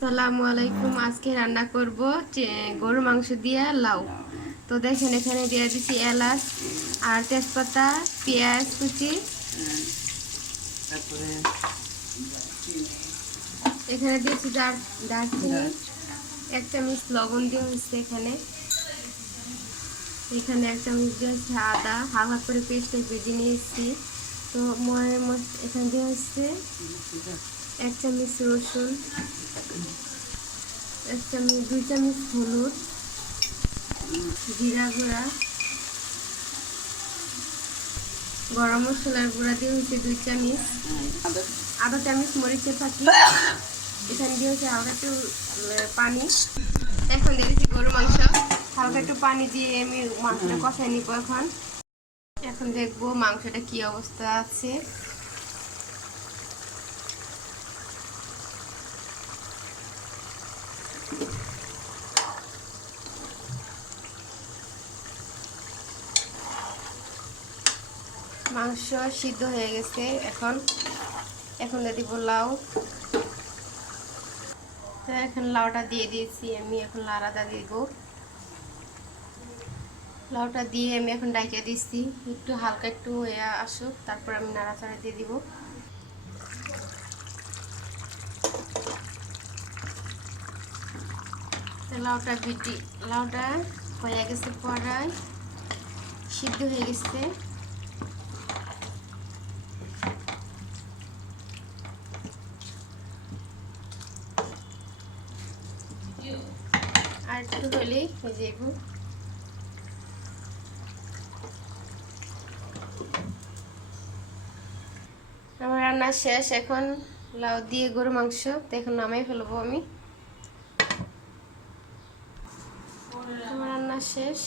আসসালামু আলাইকুম। আজকে রান্না করব গরুর মাংস দিয়ে লাউ। তো দেখেন এখানে দিয়ে দিচ্ছি এলাচ আর তেজপাতা, পেঁয়াজ কুচি, তারপরে এখানে দিয়েছি দারচিনি, 1 চামচ লবণ দিয়ে হচ্ছে এখানে এখানে 1 চামচ দিয়েছি আদা, হালকা করে পেস্ট ভেজে নিয়েছি। তো এখানে দিয়ে হচ্ছে 1 চামচ রসুন, 2 চামচ হলুদ, জিরা গুঁড়া, গরম মশলার গুঁড়া দিয়ে হচ্ছে 2 চামচ, আধা চামচ মরিচের ফাঁকি, এখানে দিয়ে হচ্ছে হালকা একটু পানি। এখন দিয়ে দিচ্ছি গরুর মাংস, হালকা একটু পানি দিয়ে আমি মাংসটা কষাই নিব। এখন দেখবো মাংসটা কি অবস্থা আছে। মাংস সিদ্ধ হয়ে গেছে। এখন দিয়ে দিব লাউ। এখন লাউটা দিয়ে দিয়েছি আমি, এখন লাড়াটা দিব। লাউটা দিয়ে আমি এখন ডাইকা দিচ্ছি, একটু হালকা একটু হয়ে আসুক, তারপর আমি নাড়াচাড়া দিয়ে দিব। লাউটা হয়ে গেছে, পড়ায় সিদ্ধ হয়ে গেছে। আর একটু হলেই হয়ে যাইব। আমার রান্না শেষ। এখন লাউ দিয়ে গরু মাংস এখন নামাই ফেলবো আমি। আমার রান্না শেষ।